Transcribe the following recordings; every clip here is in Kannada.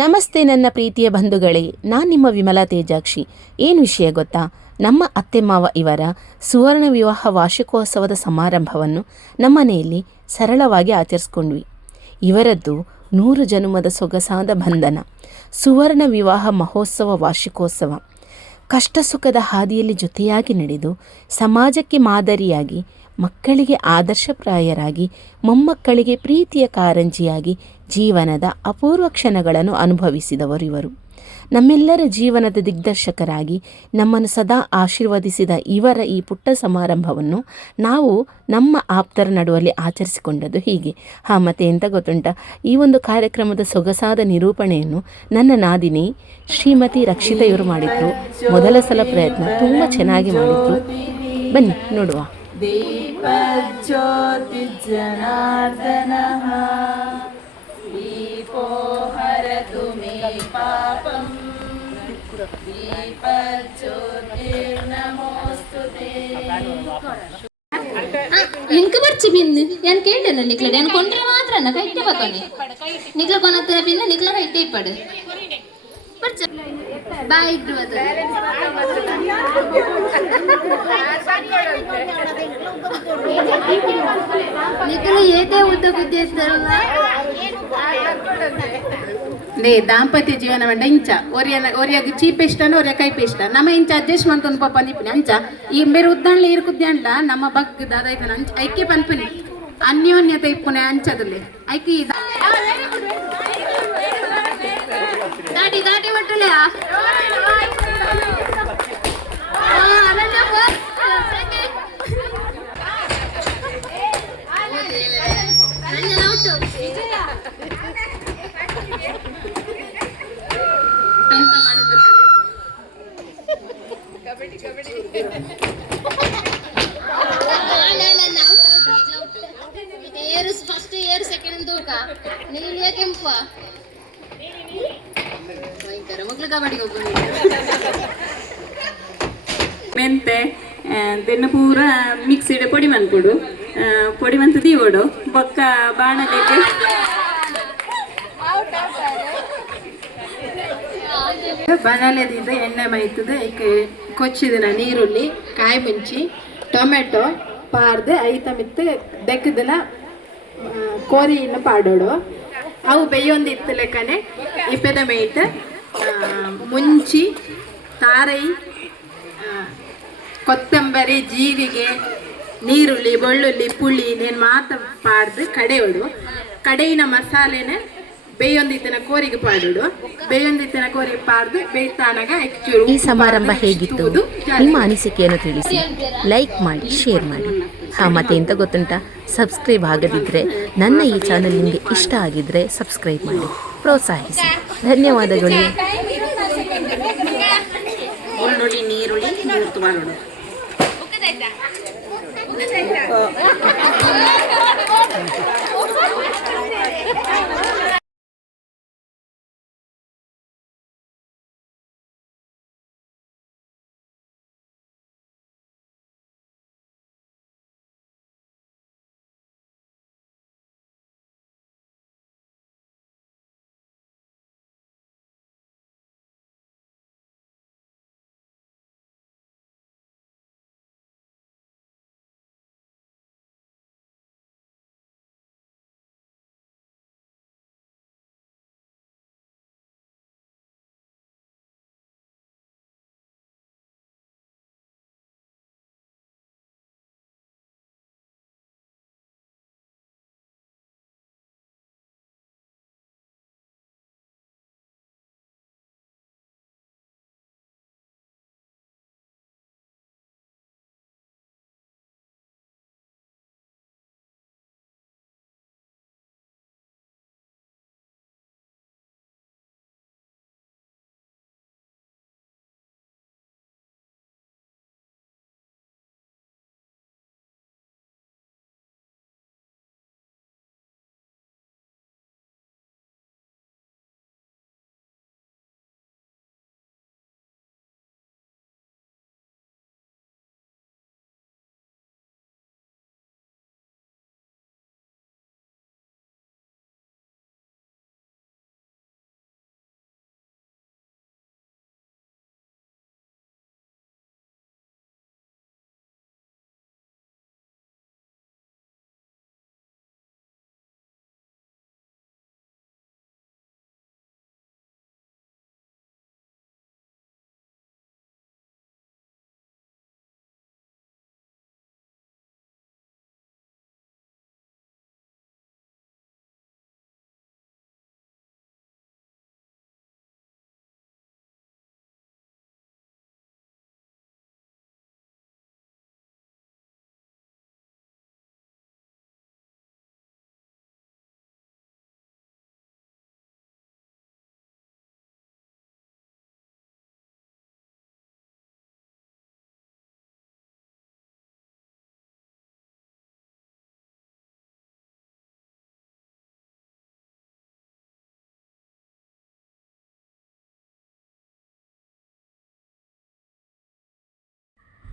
ನಮಸ್ತೆ ನನ್ನ ಪ್ರೀತಿಯ ಬಂಧುಗಳೇ, ನಾನು ನಿಮ್ಮ ವಿಮಲಾ ತೇಜಾಕ್ಷಿ. ಏನು ವಿಷಯ ಗೊತ್ತಾ? ನಮ್ಮ ಅತ್ತೆ ಮಾವ ಇವರ ಸುವರ್ಣ ವಿವಾಹ ವಾರ್ಷಿಕೋತ್ಸವದ ಸಮಾರಂಭವನ್ನು ನಮ್ಮ ಮನೆಯಲ್ಲಿ ಸರಳವಾಗಿ ಆಚರಿಸ್ಕೊಂಡ್ವಿ. ಇವರದ್ದು 100 ಜನುಮದ ಸೊಗಸಾದ ಬಂಧನ, ಸುವರ್ಣ ವಿವಾಹ ಮಹೋತ್ಸವ ವಾರ್ಷಿಕೋತ್ಸವ. ಕಷ್ಟ ಸುಖದ ಹಾದಿಯಲ್ಲಿ ಜೊತೆಯಾಗಿ ನಡೆದು ಸಮಾಜಕ್ಕೆ ಮಾದರಿಯಾಗಿ, ಮಕ್ಕಳಿಗೆ ಆದರ್ಶಪ್ರಾಯರಾಗಿ, ಮೊಮ್ಮಕ್ಕಳಿಗೆ ಪ್ರೀತಿಯ ಕಾರಂಜಿಯಾಗಿ ಜೀವನದ ಅಪೂರ್ವ ಕ್ಷಣಗಳನ್ನು ಅನುಭವಿಸಿದವರು ಇವರು. ನಮ್ಮೆಲ್ಲರ ಜೀವನದ ದಿಗ್ದರ್ಶಕರಾಗಿ ನಮ್ಮನ್ನು ಸದಾ ಆಶೀರ್ವದಿಸಿದ ಇವರ ಈ ಪುಟ್ಟ ಸಮಾರಂಭವನ್ನು ನಾವು ನಮ್ಮ ಆಪ್ತರ ನಡುವಲ್ಲಿ ಆಚರಿಸಿಕೊಂಡದ್ದು ಹೀಗೆ. ಮತ್ತು ಎಂತ ಗೊತ್ತುಂಟ, ಈ ಒಂದು ಕಾರ್ಯಕ್ರಮದ ಸೊಗಸಾದ ನಿರೂಪಣೆಯನ್ನು ನನ್ನ ನಾದಿನಿ ಶ್ರೀಮತಿ ರಕ್ಷಿತಾ ಇವರು ಮಾಡಿದ್ರು. ಮೊದಲ ಸಲ ಪ್ರಯತ್ನ ತುಂಬ ಚೆನ್ನಾಗಿ ಮಾಡಿದ್ರು. ಬನ್ನಿ ನೋಡುವ. ದೀಪಜ್ಯೋತಿ ಜನಾರ್ದನಃ ದೀಪೋ ಹರತು ಮೇ ಪಾಪಂ ದೀಪಜ್ಯೋತಿರ್ನಮೋಸ್ತುತೇ. ಇಂಕ ಬರ್ಚಿ ಪಿನ್ ಯಾನ್ ಕೇಂಡನ ನಿಕ್ಲ ಯಾನ್ ಕೊಂಡ್ರೆ ಮಾತ್ರ ನ ಕೈಟ್ಟೆ ಬಕನೆ ನಿಕ್ಲ ಕೊನತ್ರ ಪಿನ್ನ ನಿಕ್ಲ ಕೈಟ್ಟೆ ಇಪ್ಪಡು ಬರ್ಚ ಬಾಯ್ ಇದ್ರು ಅದು ನಿಕ್ಲ ಏತೆ ಉದ್ದ ಗುದ್ದೇಸ್ತಾರಲ್ಲ ನೇ ದಾಂಪತ್ಯ ಜೀವನ ಮಂಡ ಇಂಚ ಒರಿಯಾಗ ಚೀಪ್ ಇಷ್ಟನ ಒರಿಯ ಕೈಪ್ ಇಷ್ಟ ನಮ್ಮ ಇಂಚ ಅಡ್ಜಸ್ಟ್ ಮಾಡ್ಕೊಂಡು ಪಾಪ ನಿಪ್ಪಿನ ಅಂಚ ಈ ಬೇರೆ ಉದ್ದಾಣ್ಲೆ ಇರ್ಕುದ್ಯಾಂಡ್ಲ ನಮ್ಮ ಬಗ್ ದಾದಾಯ್ತನ ಅಂಚ ಐಕೆ ಪನ್ಪಿನಿ ಅನ್ಯೋನ್ಯತೆ ಇಪ್ಪುನೆ ಅಂಚದಲ್ಲಿ ಐಕೆ ದಾಟಿ ದಾಟಿ ಒಟ್ಟಲೆ ಫಸ್ಟ್ ಏರ್ ಸೆಕೆಂಡ್ ತೂಕ ನೀಲಿಯ ಕೆಂಪ ಭಯಂಕರ ಮಕ್ಳು ಕಬಡ್ಡಿಗೆ ಹೋಗ್ಬೋದು ಮೆಂತೆ ದೆನ್ನ ಪೂರ ಮಿಕ್ಸಿಡ್ ಪೊಡಿ ಮನ್ಕೊಡು ಪೊಡಿ ಮಂತು ದೀವೋಡು ಬೊಕ್ಕ ಬಾಣಲೆಗೆ ಬಾಣಲೆದಿಂದ ಎಣ್ಣೆ ಮೈತದೆ ಐಕೆ ಕೊಚ್ಚಿದಿನ ನೀರುಳ್ಳಿ ಕಾಯಿ ಮುಂಚಿ ಟೊಮೆಟೊ ಪಾರ್ದು ಐತ ಮಿತ್ತು ದೆಕ್ಕದನ ಕೋರಿಯನ್ನು ಪಾಡೋಡು ಅವು ಬೇಯೊಂದಿತ್ತು ಲೆಕ್ಕನೆ ಇಪ್ಪದ ಮೇಯ್ತು ಮುಂಚಿ ತಾರೈ ಕೊತ್ತಂಬರಿ ಜೀರಿಗೆ ನೀರುಳ್ಳಿ ಬೆಳ್ಳುಳ್ಳಿ ಪುಳಿ ನೀನು ಮಾತ ಪಾಡ್ದು ಕಡೆಯೋಡು ಕಡೆಯಿನ ಮಸಾಲೆನೆ ಬೇಯೊಂದಿತ್ತಿನ ಕೋರಿಗೆ ಪಾಡೋಡು ಬೇಯೊಂದಿತ್ತಿನ ಕೋರಿಗೆ ಪಾಡ್ದು ಬೇಯ್ತಾನಾಗ ಈ ಸಮಾರಂಭ ಹೇಗಿತ್ತು? ನಿಮ್ಮ ಅನಿಸಿಕೆಯನ್ನು ತಿಳಿಸಿ, ಲೈಕ್ ಮಾಡಿ, ಶೇರ್ ಮಾಡಿ. ಮತ್ತೆ ಎಂತ ಗೊತ್ತುಂಟ, ಸಬ್ಸ್ಕ್ರೈಬ್ ಆಗದಿದ್ದರೆ ನನ್ನ ಈ ಚಾನಲ್ ನಿಮಗೆ ಇಷ್ಟ ಆಗಿದ್ದರೆ ಸಬ್ಸ್ಕ್ರೈಬ್ ಮಾಡಿ, ಪ್ರೋತ್ಸಾಹಿಸಿ. ಧನ್ಯವಾದಗಳು. ನೀರುಳ್ಳಿ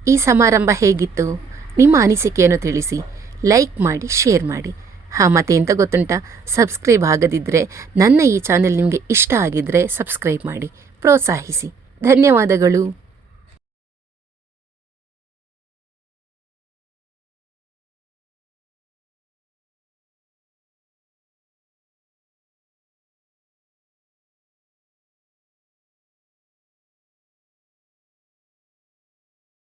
ಈ ಸಮಾರಂಭ ಹೇಗಿತ್ತು? ನಿಮ್ಮ ಅನಿಸಿಕೆಯನ್ನು ತಿಳಿಸಿ, ಲೈಕ್ ಮಾಡಿ, ಶೇರ್ ಮಾಡಿ. ಮತ್ತು ಎಂತ ಗೊತ್ತುಂಟ, ಸಬ್ಸ್ಕ್ರೈಬ್ ಆಗದಿದ್ದರೆ, ನನ್ನ ಈ ಚಾನೆಲ್ ನಿಮಗೆ ಇಷ್ಟ ಆಗಿದ್ದರೆ ಸಬ್ಸ್ಕ್ರೈಬ್ ಮಾಡಿ, ಪ್ರೋತ್ಸಾಹಿಸಿ. ಧನ್ಯವಾದಗಳು.